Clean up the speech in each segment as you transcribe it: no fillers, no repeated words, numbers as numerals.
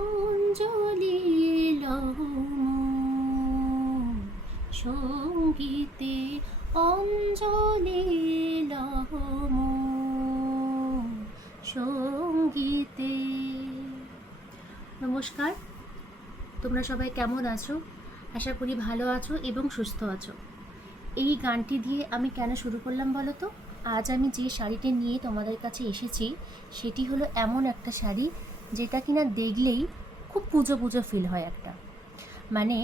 অঞ্জলি লহো সঙ্গীতে অঞ্জলি লহো সঙ্গীতে। নমস্কার, তোমরা সবাই কেমন আছো? আশা করি ভালো আছো এবং সুস্থ আছো। এই গানটি দিয়ে আমি কেন শুরু করলাম বলো তো? আজ আমি যে শাড়িটি নিয়ে তোমাদের কাছে এসেছি সেটি হলো এমন একটা শাড়ি যেটা কিনা দেখলেই খুব পুজো পুজো ফিল হয় একটা। মানে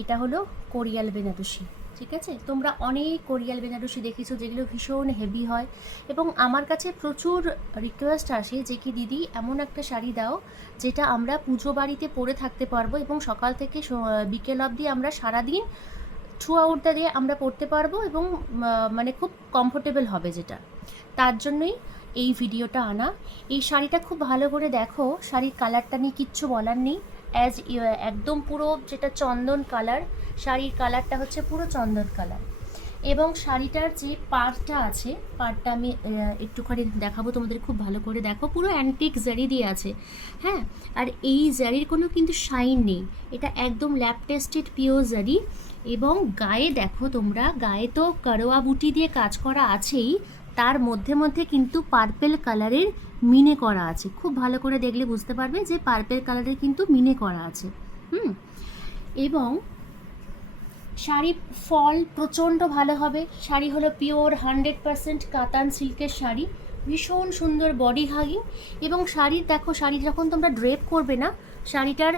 এটা হলো কোরিয়াল বেনারসি। ঠিক আছে, তোমরা অনেক কোরিয়াল বেনারসি দেখেছো যেগুলো ভীষণ হেভি হয় এবং আমার কাছে প্রচুর রিকোয়েস্ট আসে যে কি দিদি এমন একটা শাড়ি দাও যেটা আমরা পুজো বাড়িতে পরে থাকতে পারবো এবং সকাল থেকে বিকেল অবধি আমরা সারাদিন থ্রু আউট দ্য ডে আমরা পরতে পারবো এবং মানে খুব কমফোর্টেবল হবে যেটা। তার জন্যই এই ভিডিওটা আনা। এই শাড়িটা খুব ভালো করে দেখো, শাড়ির কালারটা নিয়ে কিচ্ছু বলার নেই। একদম পুরো যেটা চন্দন কালার, শাড়ির কালারটা হচ্ছে পুরো চন্দন কালার। এবং শাড়িটার যে পাড়টা আছে, পাড়টা আমি একটুখানি দেখাবো তোমাদের, খুব ভালো করে দেখো, পুরো অ্যান্টিক জারি দিয়ে আছে। হ্যাঁ, আর এই জারির কোনো কিন্তু শাইন নেই, এটা একদম ল্যাব টেস্টেড পিওর জারি। এবং গায়ে দেখো তোমরা, গায়ে তো কারোয়া বুটি দিয়ে কাজ করা আছেই, তার মধ্যে মধ্যে কিন্তু পার্পেল কালারের মিনে করা আছে। খুব ভালো করে দেখলে বুঝতে পারবে যে পার্পেল কালারের কিন্তু মিনে করা আছে। এবং শাড়ি ফল প্রচণ্ড ভালো হবে। শাড়ি হলো পিওর 100% কাতান সিল্কের শাড়ি, ভীষণ সুন্দর বডি হাগিং। এবং শাড়ির দেখো, শাড়ি যখন তোমরা ড্রেপ করবে না, শাড়িটার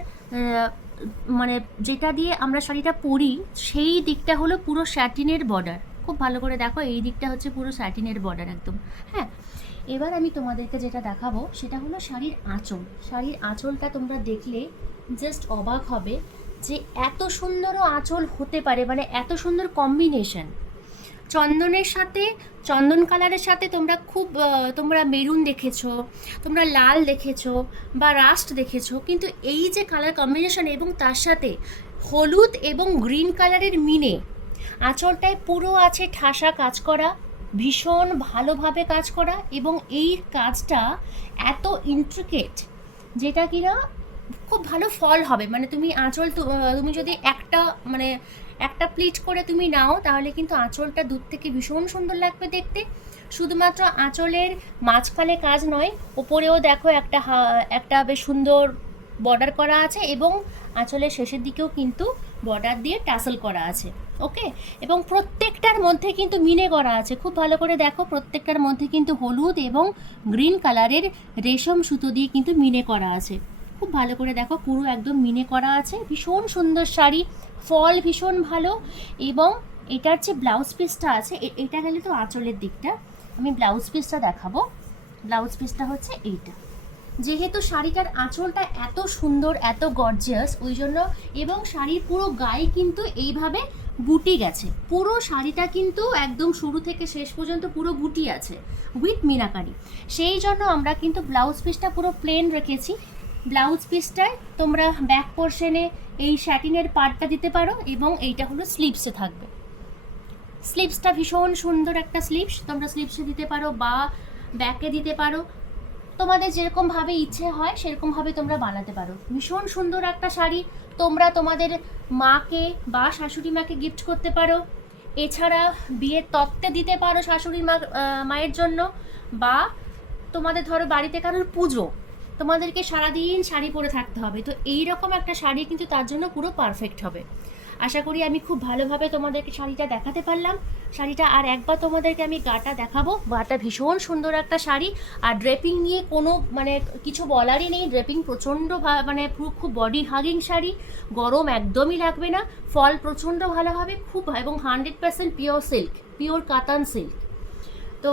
মানে যেটা দিয়ে আমরা শাড়িটা পরি সেই দিকটা হলো পুরো স্যাটিনের বর্ডার। খুব ভালো করে দেখো, এই দিকটা হচ্ছে পুরো স্যাটিনের বর্ডার একদম। হ্যাঁ, এবার আমি তোমাদেরকে যেটা দেখাবো সেটা হলো শাড়ির আঁচল। শাড়ির আঁচলটা তোমরা দেখলে জাস্ট অবাক হবে যে এত সুন্দরও আঁচল হতে পারে, মানে এত সুন্দর কম্বিনেশন। চন্দনের সাথে, চন্দন কালারের সাথে তোমরা মেরুন দেখেছো, তোমরা লাল দেখেছো বা রাস্ট দেখেছো, কিন্তু এই যে কালার কম্বিনেশন এবং তার সাথে হলুদ এবং গ্রিন কালারের মিনে আঁচলটায় পুরো আছে ঠাসা কাজ করা, ভীষণ ভালোভাবে কাজ করা। এবং এই কাজটা এত ইন্ট্রিকেট যেটা কিনা খুব ভালো ফল হবে। মানে তুমি আঁচল তুমি যদি একটা প্লিট করে তুমি নাও তাহলে কিন্তু আঁচলটা দূর থেকে ভীষণ সুন্দর লাগবে দেখতে। শুধুমাত্র আঁচলের মাঝখানে কাজ নয়, ওপরেও দেখো একটা বেশ সুন্দর বর্ডার করা আছে এবং আঁচলের শেষের দিকেও কিন্তু বর্ডার দিয়ে টাসেল করা আছে। ওকে, এবং প্রত্যেকটার মধ্যে কিন্তু মিনে করা আছে। খুব ভালো করে দেখো, প্রত্যেকটার মধ্যে কিন্তু হলুদ এবং গ্রিন কালারের রেশম সুতো দিয়ে কিন্তু মিনে করা আছে। খুব ভালো করে দেখো, পুরো একদম মিনে করা আছে। ভীষণ সুন্দর শাড়ি, ফল ভীষণ ভালো। এবং এটার যে ব্লাউজ পিসটা আছে, এটা গেলে তো আঁচলের দিকটা, আমি ব্লাউজ পিসটা দেখাবো। ব্লাউজ পিসটা হচ্ছে এইটা। যেহেতু শাড়িটার আঁচলটা এত সুন্দর, এত গর্জিয়াস, ওই জন্য, এবং শাড়ির পুরো গায়ে কিন্তু এইভাবে বুটি গেছে। পুরো শাড়িটা কিন্তু একদম শুরু থেকে শেষ পর্যন্ত পুরো বুটি আছে উইথ মিনাকারি। সেই জন্য আমরা কিন্তু ব্লাউজ পিসটা পুরো প্লেন রেখেছি। ব্লাউজ পিসটায় তোমরা ব্যাক পোর্শনে এই স্যাটিনের পার্টটা দিতে পারো এবং এইটা হলো স্লিভসে থাকবে। স্লিভসটা ভীষণ সুন্দর একটা স্লিভস, তোমরা স্লিভসে দিতে পারো বা ব্যাকে দিতে পারো, তোমাদের যেরকমভাবে ইচ্ছে হয় সেরকমভাবে তোমরা বানাতে পারো। ভীষণ সুন্দর একটা শাড়ি, তোমরা তোমাদের মাকে বা শাশুড়ি মাকে গিফট করতে পারো। এছাড়া বিয়ের তত্ত্বে দিতে পারো শাশুড়ি মায়ের জন্য, বা তোমাদের ধরো বাড়িতে কারোর পুজো, তোমাদেরকে সারাদিন শাড়ি পরে থাকতে হবে, তো এই রকম একটা শাড়ি কিন্তু তার জন্য পুরো পারফেক্ট হবে। আশা করি আমি খুব ভালোভাবে তোমাদেরকে শাড়িটা দেখাতে পারলাম। শাড়িটা আর একবার তোমাদেরকে আমি গাটা দেখাবো। গাটা ভীষণ সুন্দর একটা শাড়ি, আর ড্রেপিং নিয়ে কোনো কিছু বলারই নেই। ড্রেপিং প্রচণ্ড মানে পুরো খুব বডি হাগিং শাড়ি, গরম একদমই লাগবে না, ফল প্রচণ্ড ভালো হবে খুব, এবং 100% পিওর সিল্ক, পিওর কাতান সিল্ক। তো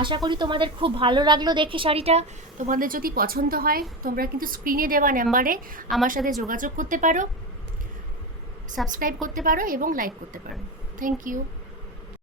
আশা করি তোমাদের খুব ভালো লাগলো দেখে শাড়িটা। তোমাদের যদি পছন্দ হয় তোমরা কিন্তু স্ক্রিনে দেওয়া নাম্বারে আমার সাথে যোগাযোগ করতে পারো, সাবস্ক্রাইব করতে পারো এবং লাইক করতে পারো। Thank you.